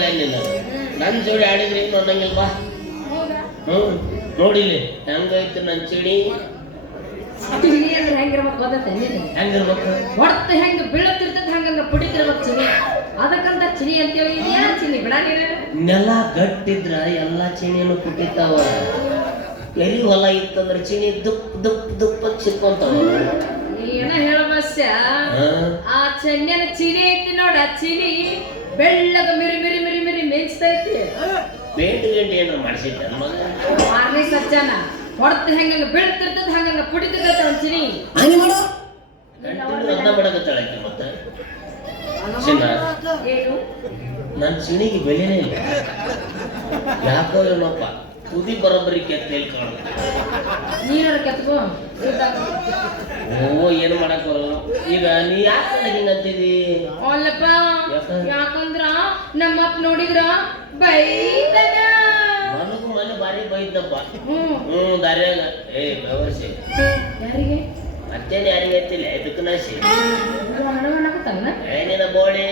ನನ್ನ ಜೋಡಿ ಆಡಿದ್ರಿ ಏನು ಅನ್ನಂಗಿಲ್ವಾ? ನೋಡಿಲಿ ಹೆಂಗೈತಿ ನನ್ನ ಚಿಡಿ. ಚಿನಿ ಅಂದ್ರೆ ಹೆಂಗಿರ್ಬೇಕು ಗೊತ್ತೈತೆ? ಹೆಂಗಿರ್ಬೇಕು? ಹೊಡ್ತ ಹೆಂಗ ಬೀಳತ್ತಿರ್ತದ ಹಂಗಂಗ ಪುಡಿತಿರ್ಬೇಕು ಚಿನಿ. ಅದಕ್ಕಂತ ಚಿನಿ ಅಂತೇಳಿ ಇದೆಯಾ ಚಿನಿ ಬಿಡ ನೀನು. ನೆಲ ಗಟ್ಟಿದ್ರ ಎಲ್ಲಾ ಚಿನಿಯನ್ನು ಪುಟ್ಟಿತಾವ. ಎಲ್ಲಿ ಹೊಲ ಇತ್ತಂದ್ರೆ ಚಿನಿ ದುಪ್ ದುಪ್ ದುಪ್ಪ ಸಿಕ್ಕೊಂತಾವ. ಏನ ಹೇಳ ಬಸ್ಯ ಆ ಚೆನ್ನನ ಚಿನಿ ಐತಿ ನೋಡ, ಚಿನಿ ಬೆಳ್ಳಗ ಮಿರಿ ಮಿರಿ ಮಿರಿ ಮಿರಿ ಮಿಂಚ್ತೈತಿ. ಪೇಂಟ್ ಗಂಟೆ ಏನಾರ ಮಾಡಿಸಿದ್ದ ಮಾರ್ನೇ ಸಜ್ಜನ ಹೊಡ್ತ ಹೆಂಗಂಗ ಬೀಳ್ತಿರ್ತದ ಹಂಗಂಗ ಪುಡಿತಿರ್ತದ ಅವ್ನ ಚಿನಿ. ಅದನ್ನ ಮಾಡಕತ್ತಾಳಕ್ಕೆ ಮತ್ತೆ ಚಿನ್ನ. ಏನು ನನ್ನ ಚಿಣಿಗೆ ಬೆಲೆನೇ ಇಲ್ಲ. ಯಾಕೋ ಏನಪ್ಪ ತುದಿ ಬರೋಬ್ಬರಿ ಕೆತ್ತೇಲಿ ಕಾಣುತ್ತೆ. ನೀನಾರ ಕೆತ್ಕೋ. ಓ ಏನು ಮಾಡಕ್ ಬರಲ್ಲ. ಈಗ ನೀ ಯಾಕೆ ಹಿಂಗಂತಿದಿ? ಅಲ್ಲಪ್ಪ ಯಾಕಂದ್ರ ನಮ್ಮಪ್ಪ ನೋಡಿದ್ರ ಬೈತಾನ. ನನಗೂ ಮನೆ ಬಾರಿ ಬೈದಪ್ಪ. ದಾರ್ಯಾಗ ಏ ಬೆವರ್ಸಿ ಯಾರಿಗೆ ಮತ್ತೇನು ಯಾರಿಗೆ ಐತಿಲ್ಲ ಇದಕ್ಕೆ ನಾಸಿ ಏನಿನ ಬೋಡಿ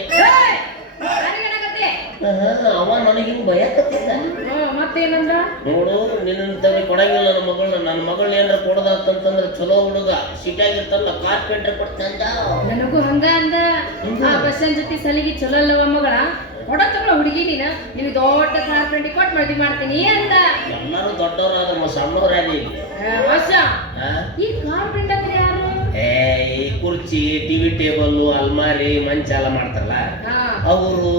ಅವ ನನಗಿಂಗ್ ಭಯಕತ್ತಿದ್ದ. ಮತ್ತೇನಂದ್ರ ನೋಡು ನಿನ್ನ ಕೊಡಂಗಿಲ್ಲ ನನ್ನ ಮಗಳನ್ನ. ನನ್ನ ಮಗಳನ್ನ ಏನಾರ ಕೊಡದಂತಂದ್ರೆ ಚಲೋ ಹುಡುಗ ಸಿಟಿಯಾಗಿರ್ತಲ್ಲ ಕಾರ್ಪೆಂಟರ್ ಕೊಡ್ತಂದ. ನನಗೂ ಹಂಗ ಅಂದ. ಆ ಬಸ್ಸನ್ ಜೊತೆ ಸಲಿಗೆ ಚಲೋ ಅಲ್ಲವ ಮಗಳ ಕೊಡ ತಗೊಳ ಹುಡುಗಿ ನೀನ ನಿಮ್ಗೆ ದೊಡ್ಡ ಕಾರ್ಪೆಂಟರ್ ಕೊಟ್ಟು ಮದುವೆ ಮಾಡ್ತೀನಿ ಅಂದ. ಎಲ್ಲರೂ ದೊಡ್ಡವರಾದ ಸಣ್ಣವರಾದಿ. ಈ ಕಾರ್ಪೆಂಟರ್ ಅಂದ್ರೆ ಯಾರು? ಈ ಕುರ್ಚಿ ಟಿವಿ ಟೇಬಲ್ ಅಲ್ಮಾರಿ ಮಂಚ ಎಲ್ಲ ಮಾಡ್ತಾರಲ್ಲ ಅವರು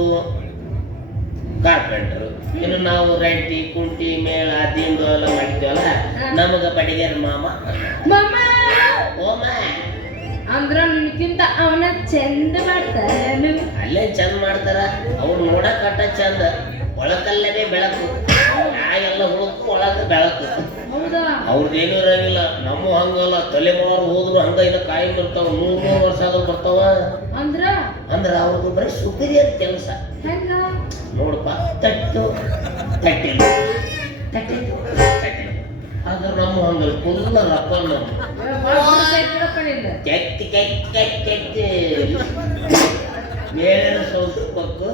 ಕಾರ್ಪೆಂಟರ್. ಇನ್ನು ನಾವು ರೈಟಿ ಕುಂಟಿ ಮೇಳ ದಿಂಡು ಎಲ್ಲ ಮಾಡಿದ್ವಲ್ಲ ನಮಗ ಬಡಿಗೆರ ಮಾಮ. ಓಮ ಅಂದ್ರ ನಿನ್ಕಿಂತ ಅವನ ಚಂದ ಮಾಡ್ತಾರ. ಅಲ್ಲೇ ಚಂದ ಮಾಡ್ತಾರ. ಅವ್ರು ನೋಡಕ್ ಅಟ್ಟ ಚಂದ. ಒಳಕಲ್ಲೇ ಬೆಳಕು. ಎಲ್ಲ ಹುಡುಕು ಒಳಗ ಬೆಳಕು. ಅವ್ರದ್ದೇನು ಇರಂಗಿಲ್ಲ. ನಮ್ಮ ಹಂಗಲ್ಲ. ತಲೆಮಾರು ಹೋದ್ರು ಹಂಗ ಇದ ಕಾಯಿ ಬರ್ತಾವ. 100 ವರ್ಷ ಆದ್ರೂ ಬರ್ತಾವ. ಅಂದ್ರ ಅವ್ರದ್ದು ಬರೀ ಸುಪೀರಿಯರ್ ಕೆಲಸ. ನೋಡಪ್ಪ ತಟ್ಟು ತಟ್ಟಿಲ್ಲ ತಟ್ಟಿಲ್ಲ ತಟ್ಟಿಲ್ಲ. ಆದ್ರೆ ನಮ್ಮ ಹಂಗಲ್ಲ ಫುಲ್ ರೊಕ್ಕ ಕೆತ್ತಿ ಕೆತ್ತಿ ಕೆತ್ತಿ ಕೆತ್ತಿ ಮೇಲಿನ ಸೌಸ್ಬೇಕು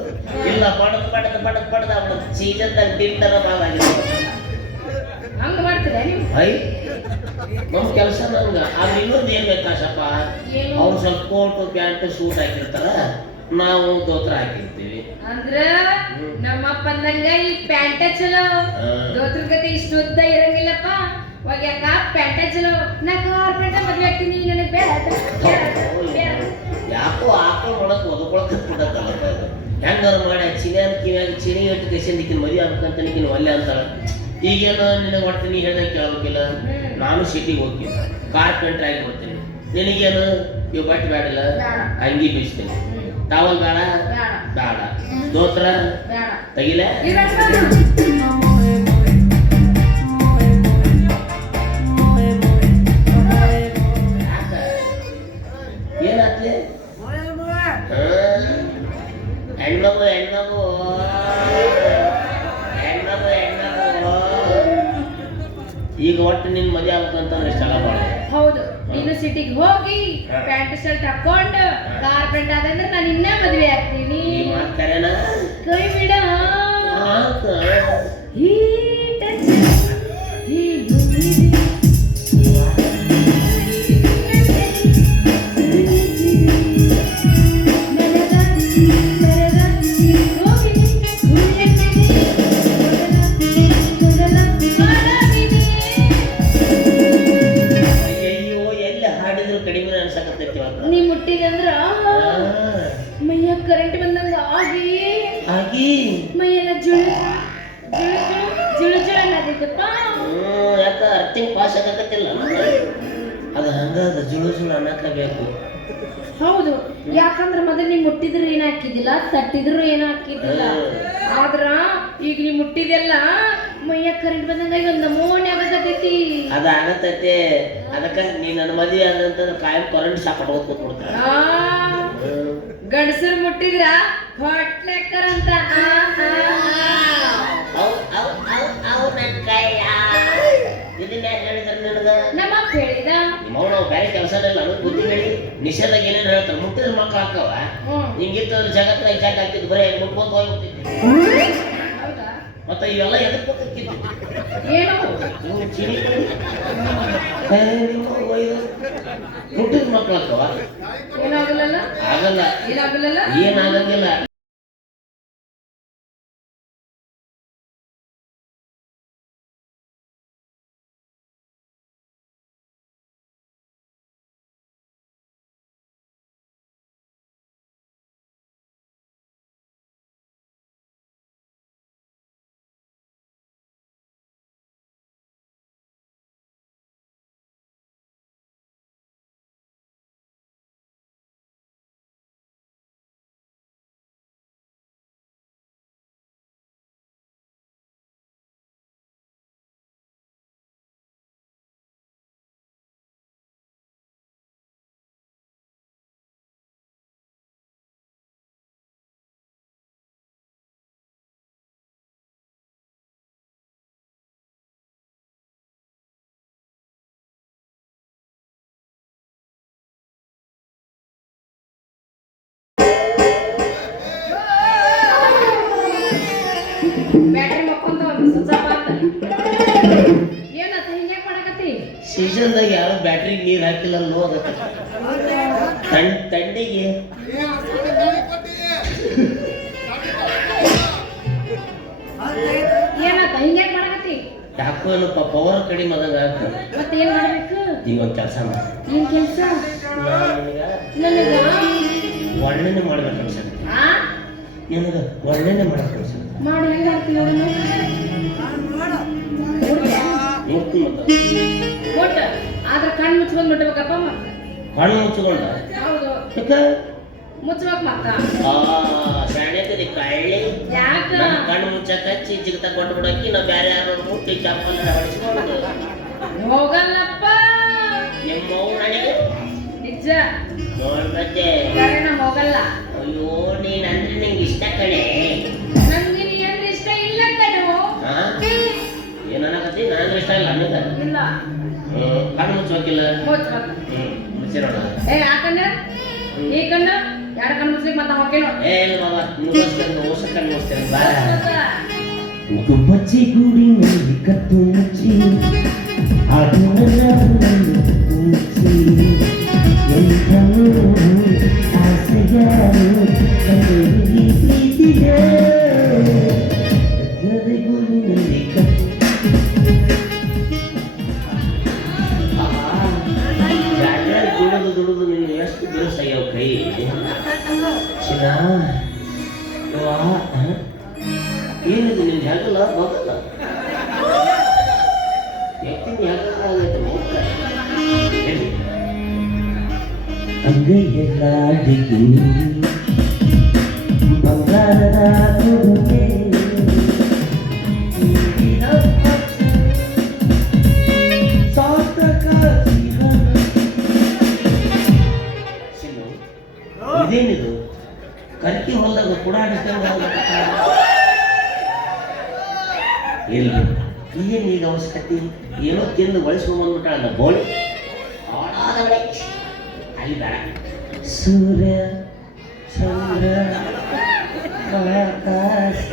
ಇಲ್ಲ. ಬಡದ್ ಬಡದ್ ಬಡದ್ ಬಡದ್ ಅವ್ರ ಸೀಸನ್ದಾಗ ತಿಂಡರ ಬಾಳಾಗಿದೆ. ಹಂಗ ಮಾಡ್ತೀರ ಐ ನಮ್ಮ ಕೆಲಸ ನಂಗ. ಆದ್ರೆ ಇನ್ನೊಂದು ಏನ್ ಬೇಕಾಸಪ್ಪ, ಅವ್ರು ಸ್ವಲ್ಪ ಕೋಟು ಪ್ಯಾಂಟ್ ಸೂಟ್ ಹಾಕಿರ್ತಾರ, ನಾವು ದೋತ್ರ ಹಾಕಿರ್ತೀವಿ. ಅಂದ್ರ ನಮ್ಮಪ್ಪ ಅಂದಂಗ ಈ ಪ್ಯಾಂಟ ಚಲೋ, ದೋತ್ರ ಗತಿ ಇಷ್ಟು ಉದ್ದ ಇರಂಗಿಲ್ಲಪ್ಪ. ಒಗ್ಯಾಕ ಪ್ಯಾಂಟ ಚಲೋ. ನಾ ಕಾರ್ಪೆಂಟ ಮದ್ವೆ ಆಗ್ತೀನಿ ನನಗೆ ಬೇಡ. ಯಾಕೋ ಆಕಳ ನೋಡಕ್ ಒದಕೊಳಕ್ ಬಿಡತ್ತಲ್ಲ. ಹೆಂಗಾರ ಮಾಡಿ ಚಿನಿಯನ್ ಕಿವ್ಯಾಗ ಚಿನಿ ಇಟ್ಟು ಕಸಿಂದಿಕ್ಕಿನ ಮದುವೆ ಆಗ್ಬೇಕಂತ ನಿಕ್ಕಿನ ಒಲ್ಲೆ ಅಂತಾಳ. ಈಗೇನು ನಿನಗೆ ಒಟ್ಟು ನೀ ಹೇಳ್ದಂಗೆ ಕೇಳಬೇಕಿಲ್ಲ. ನಾನು ಸಿಟಿಗೆ ಹೋಗ್ತೀನಿ ಕಾರ್ಪೆಂಟರ್ ಆಗಿ ಬರ್ತೀನಿ. ನಿನಗೇನು ಇವ್ ಬಟ್ಟೆ ಬೇಡಲ್ಲ, ಅಂಗಿ ಬೀಸ್ತೀನಿ. ಟವಲ್ ಬೇಡ ಬೇಡ, ದೋತ್ರ ತೆಗಿಲ. ಏನಾತ್ಲಿ ಹೆಣ್ಮಗು ಹೆಣ್ಮಗು ಹೆಣ್ಮಗು ಹೆಣ್ಮಗು. ಈಗ ಒಟ್ಟು ನಿನ್ ಮದುವೆ ಆಗ್ಬೇಕಂತಂದ್ರೆ ಇಷ್ಟೆಲ್ಲ ಬಾಳ. ಹೌದು, ನೀನು ಸಿಟಿಗೆ ಹೋಗಿ ಪ್ಯಾಂಟ್ ಶರ್ಟ್ ಹಾಕೊಂಡು ಕಾರ್ಪೆಂಟ್ ಆದಂದ್ರೆ ನಾನು ಇನ್ನೇ ಮದುವೆ ಆಗ್ತೀನಿ. ಮಾಡ್ತಾರೇನ ಕೈ ಬಿಡ. ನೀ ಮುಟ್ಟಿದಂದ್ರ ಮೈಯ ಕರೆಂಟ್ ಬಂದಂಗ ಆಗಿ ಮೈಯೆಲ್ಲ ಜುಳು ಜುಳು ಜುಳು ಅನ್ನೋದಿತ್ತಪ್ಪ. ಯಾಕ ಅರ್ಥಿಂಗ್ ಪಾಸ್ ಆಗಕತ್ತಿಲ್ಲ. ಅದು ಹಂಗ ಜುಳು ಜುಳು ಅನ್ನಕಬೇಕು. ಹೌದು, ಯಾಕಂದ್ರ ಮೊದಲು ನೀ ಮುಟ್ಟಿದ್ರು ಏನ್ ಹಾಕಿದ್ದಿಲ್ಲ, ತಟ್ಟಿದ್ರು ಏನ್ ಹಾಕಿದ್ದಿಲ್ಲ. ಆದ್ರ ಈಗ ನೀ ಮುಟ್ಟಿದೆಲ್ಲ ಮೈಯ ಕರೆಂಟ್ ಬಂದಂಗ ಒಂದು ನಮೂನೆ ಆಗತೈತಿ. ಅದ ಆಗತೈತೆ. ಅದಕ್ಕ ನೀ ನನ್ನ ಮದುವೆ ಆದಂತಂದ್ರೆ ಕಾಯಂ ಕರೆಂಟ್ ಸಾಕಾಟ್ ಕೂತ್ಬಿಡ್ತಾರ. ಗಂಡಸರು ಮುಟ್ಟಿದ್ರ ಹೊಟ್ಲೆಕ್ಕರಂತ. ನಮ್ಮ ಹೇಳಿದ ನಾವು ಬೇರೆ ಕೆಲಸನೆಲ್ಲ ಬುದ್ಧಿ ಹೇಳಿ ನಿಷೇಧಾಗ ಏನೇನು ಹೇಳ್ತಾರೆ. ಮುಟ್ಟಿದ್ರೆ ಮಕ್ಳು ಹಾಕವ. ಹಿಂಗಿತ್ತಂದ್ರೆ ಜಗತ್ತಿನಾಗ ಜಾಗ ಹಾಕಿದ್ ಬರೀ ಮುಟ್ಕೊಂಡ್ ಹೋಗ್ಬಿಡ್ತಿದ್ವಿ. ಹೌದಾ? ಮತ್ತೆ ಇವೆಲ್ಲ ಎದಕ್ಕೆ ಗೊತ್ತಿತ್ತು ಏನು ಹುಟ್ಟಿದ ಮಕ್ಕಳಕ್ಕವ ಏನಾಗಲ್ಲ ಆಗಲ್ಲ ಏನಾಗಲ್ಲ ಏನಾಗಂಗಿಲ್ಲ ಬ್ಯಾಟ್ರಿ ಮಕ್ಕೊಂತ ಸುಚ್ಚಪ್ಪ ಅಂತ ಏನತ್ತ ಹಿಂಗ್ಯಾಕ್ ಮಾಡಕತ್ತಿ ಸೀಸನ್ದಾಗ ಯಾರು ಬ್ಯಾಟ್ರಿಗೆ ನೀರು ಹಾಕಿಲ್ಲ ನೋಡತ್ತೆ ತಂಡಿಗೆ ಏನತ್ತ ಹಿಂಗ್ಯಾಕ್ ಮಾಡಕತ್ತಿ ಯಾಕೋ ಏನಪ್ಪ ಪವರ್ ಕಡಿಮೆ ಆದಂಗ ಆಗ್ತದೆ ಮತ್ತೆ ಏನ್ ಮಾಡ್ಬೇಕು ಈಗ ಒಂದು ಕೆಲಸ ಮಾಡಿ ಏನ್ ಕೆಲ್ಸ ನನಗ ನನಗ ಒಳ್ಳೆನೆ ಮಾಡ್ಬೇಕು ಅನ್ಸತ್ತೆ ಆ ನನಗ ಒಳ್ಳೆನೆ ಮಾಡಕ್ ಅನ್ಸತ್ತೆ ಮಾಡಿ ಹೆಂಗ ಆಗ್ತೀವಿ ನೋಡೋಣ ನೋಡ್ತೀನಿ ಮತ್ತೆ ಒಟ್ಟ ಆದ್ರ ಕಣ್ಣು ಮುಚ್ಕೊಂಡ್ ಬಿಡ್ಬೇಕಪ್ಪ ಮತ್ತ ಕಣ್ಣು ಮುಚ್ಕೊಂಡ ಹೌದು ಯಾಕ ಮುಚ್ಬೇಕ್ ಮತ್ತ ಶಾಣೆತದಿ ಕಳ್ಳಿ ಯಾಕ ನಮ್ಮ ಕಣ್ಣು ಮುಚ್ಚಕ ಹಚ್ಚಿ ಜಿಗತ ಕೊಟ್ಟು ಬಿಡಕ್ಕಿ ನಾವು ಬೇರೆ ಯಾರು ಮುಟ್ಟಿ ಚಪ್ಪಲ್ ಹೊಡಿಸ್ಕೊಂಡು ಹೋಗಲ್ಲಪ್ಪ ನಿಮ್ಮವು ನನಗೆ ನಿಜ ನೋಡ್ಬತ್ತೆ ಕರೆನ ಹೋಗಲ್ಲ ಅಯ್ಯೋ ನೀನ್ ಅಂದ್ರೆ ನಿಂಗೆ ಇಷ್ಟ ಕಣೆ ನನ್ಗೆ ನೀ ಅಂದ್ರೆ ಇಷ್ಟ ಇಲ್ಲ ಕಣೋ ಹಾ ಏನನ್ನಕತ್ತಿ ನಾನು ಇಷ್ಟ ಇಲ್ಲ ಅನ್ನದ ಇಲ್ಲ ಕಣ್ಣು ಮುಚ್ಚಬೇಕಿಲ್ಲ ಮುಚ್ಬೇಕು ಮುಚ್ಚಿರೋಣ ಏ ಆ ಕಣ್ಣ ಈ ಕಣ್ಣ ಎರಡು ಕಣ್ಣು ಮುಚ್ಲಿಕ್ಕೆ ಮತ್ತೆ ಹೋಗಿ ನೋಡಿ ಏ ಬಾಬಾ ಮುಗಿಸ್ತೇನೆ ಹೊಸ ಕಣ್ಣು ಮುಗಿಸ್ತೇನೆ ಬಾ ಗುಬ್ಬಚ್ಚಿ ಗೂಡಿನಲ್ಲಿ ಕತ್ತು ಮುಚ್ಚಿ ಮುಚ್ಚಿ ಎಂಥನು ಆಸೆಗಾರು ಪ್ರೀತಿಗೆ ಗೂಡಿನಲ್ಲಿ ಕತ್ತು ದುಡಿದು ನೀನು ಎಷ್ಟು ಬಿರುಸಾಗ್ಯಾವ ಕೈ ಚಿನ್ನ ಏನಿದು ನಿನ್ ಜಾಗಲ್ಲ ಹೋಗಲ್ಲ ಎತ್ತಿನ ಜಾಗ ಆಗೈತೆ ಅಂಗೈಯೆಲ್ಲ ಡಿಗಿನಿ ಬಂಗಾರದ ಕೊಡುಗೆ ಇದೇನಿದು ಕರ್ಕಿ ಹೊಲದಾಗ ಕುಡಾಡಿಸ್ದಂಗ ಇಲ್ಲ ಏನು ಈಗ ಅವಶ್ಯಕತೆ ಏನೋ ತಿಂದು ಬಳಸ್ಕೊಂಡ್ಬಂದ್ಬಿಟ್ಟಾಳ ಬೋಳಿ ಆಡಾದ ಅಲ್ಲಿ ಬೇಡ ಸೂರ್ಯ ಚಂದ್ರ ಆಕಾಶ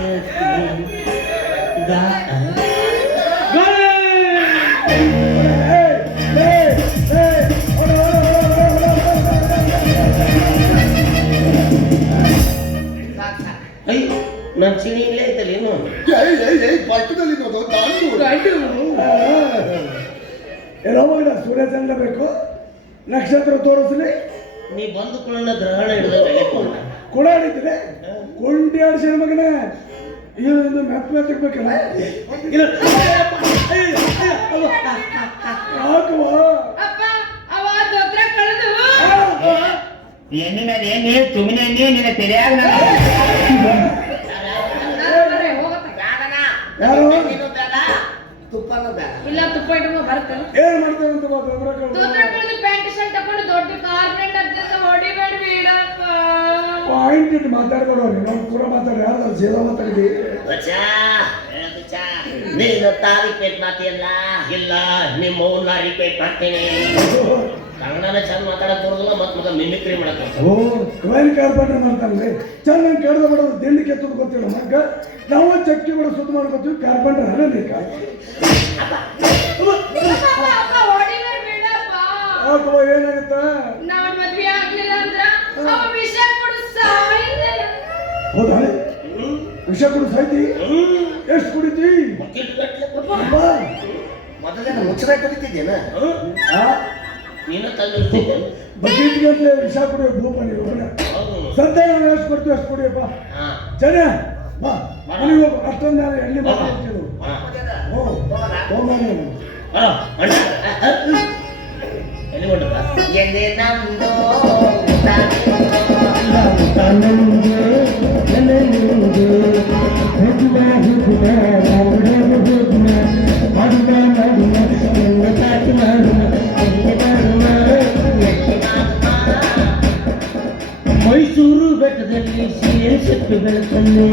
ಅಯ್ಯೋ ನಾನು ಚಿಣಿ ಇಲ್ಲೇ ಐತಲ್ಲ ಏನು ಪಕ್ಕದಲ್ಲಿ ಎಲ್ಲ ಮಗನ ಸೂರ್ಯಚಂದ್ರ ಬೇಕು ನಕ್ಷತ್ರ ತೋರಿಸ್ಲಿ ನೀ ಬಂದು ಕುಳ್ಳ ಗ್ರಹಣ ಹಿಡಿದ ಕೂಡ ಹಿಡಿತೀರಿ ಕೊಂಡಿ ಆಡಿಸಿ ಮಗನ ಇದು ಮೆತ್ತ ಮೆತ್ತಬೇಕಲ್ಲ ಯಾಕವ ಅಪ್ಪ ಅವ ದೊಡ್ಡ ಕಳೆದು ಎಣ್ಣಿನ ಎಣ್ಣೆ ತುಮಿನ ಎಣ್ಣೆ ನಿನ್ನ ತೆರೆಯಾಗ ಯಾರು ತುಪ್ಪನ ಬೇಡ ಇಲ್ಲ ತುಪ್ಪ ಇಟ್ಕೊ ಬರ್ತಲ್ಲ ಏನ್ ಮಾಡ್ತೇವೆ ಅಂತ ದೊಡ್ಡ ಕಳೆದು ಪ್ಯಾಂಟ್ ಶರ್ಟ್ ತಕೊಂಡು ದೊಡ್ಡ ಕಾರ್ಪೊರೇಟ್ ಅಂತ ಹೊಡಿಬೇಡ ಬೀಡಪ್ಪ ಪಾಯಿಂಟ್ ಇಟ್ಟು ಮಾತಾಡ್ಕೊಡೋರಿ ನಾವು ಕೂಡ ಮಾತಾಡಿ ಯಾರು ಸೇವಾ ಮಾತಾಡಿ ನೀನು ತಾ ರಿಪೇಟ್ ಮಾಡ್ತೀಯಲ್ಲ ಇಲ್ಲ ನಿಮ್ಮ ರಿಪೇಟ್ ಮಾಡ್ತೀನಿ ಕನ್ನಡನ ಚಂದ ಮಾತಾಡಕ್ ಬರೋದಿಲ್ಲ ಮತ್ ಮಗ ಮಿಮಿಕ್ರಿ ಮಾಡಕ್ ಓ ಕ್ವೈನ್ ಕಾರ್ಪೆಂಟರ್ ಮಾಡ್ತಾನ್ರಿ ಚೆನ್ನಾಗಿ ಕೇಳ್ದ ಮಾಡೋದು ದಿಂಡಿ ಕೆತ್ತೋದು ಗೊತ್ತಿಲ್ಲ ಮಗ ನಾವು ಚಕ್ಕಿ ಬಿಡ ಸುತ್ತ ಮಾಡ್ಕೊತೀವಿ ಕಾರ್ಪೆಂಟರ್ ಅಲ್ಲ ಅಥವಾ ಏನಾಗುತ್ತ ನಾನ್ ಮದ್ವೆ ಆಗ್ಲಿಲ್ಲ ಅಂದ್ರ ಅವ ವಿಷ ಕೊಡು ಸಾಯ್ತಾನ. ಹೌದಾ ವಿಷ ಕುಡಿ ಸಾಯ್ತಿ ಎಷ್ಟು ಕುಡಿತಿ ಬಕೆಟ್ ಗಟ್ಲೆ ಅಬ್ಬಾ. ಮೊದಲೇನ ಮುಚ್ಚರಾಯಿ ಕಲಿತಿದ್ದೇನ ಆ, ನೀನು ತಂದಿರ್ತಿದ್ದೆ ಬಕೆಟ್ ಗಟ್ಲೆ ವಿಷ ಕುಡಿಯೋ ಭೂಪ ನೀವು ಹೌದು ಸದ್ಯ ನಾವು ಎಷ್ಟು ಕೊಡ್ತೀವಿ ಅಷ್ಟು ಕುಡಿಯಪ್ಪ ಹಾ ಜನ ಬಾ ಮನೆಗೆ ಹೋಗು ಅಷ್ಟೊಂದು ನಾನು ಎಣ್ಣೆ ಮಾತಾಡ್ತೀನಿ ಹಾ ಓ ಹೋಗ್ಬಾರಿ ಬರೋ ಅಣ್ಣ ಎಲ್ಲಿ ಹೊಂಟದ ಎದೆ ನಮ್ದು ಮೈಸೂರು ಬೆಟ್ಟದಲ್ಲಿ ಸೀರೆ ಸೆಟ್ಟು ಬೆಳಕಲ್ಲಿ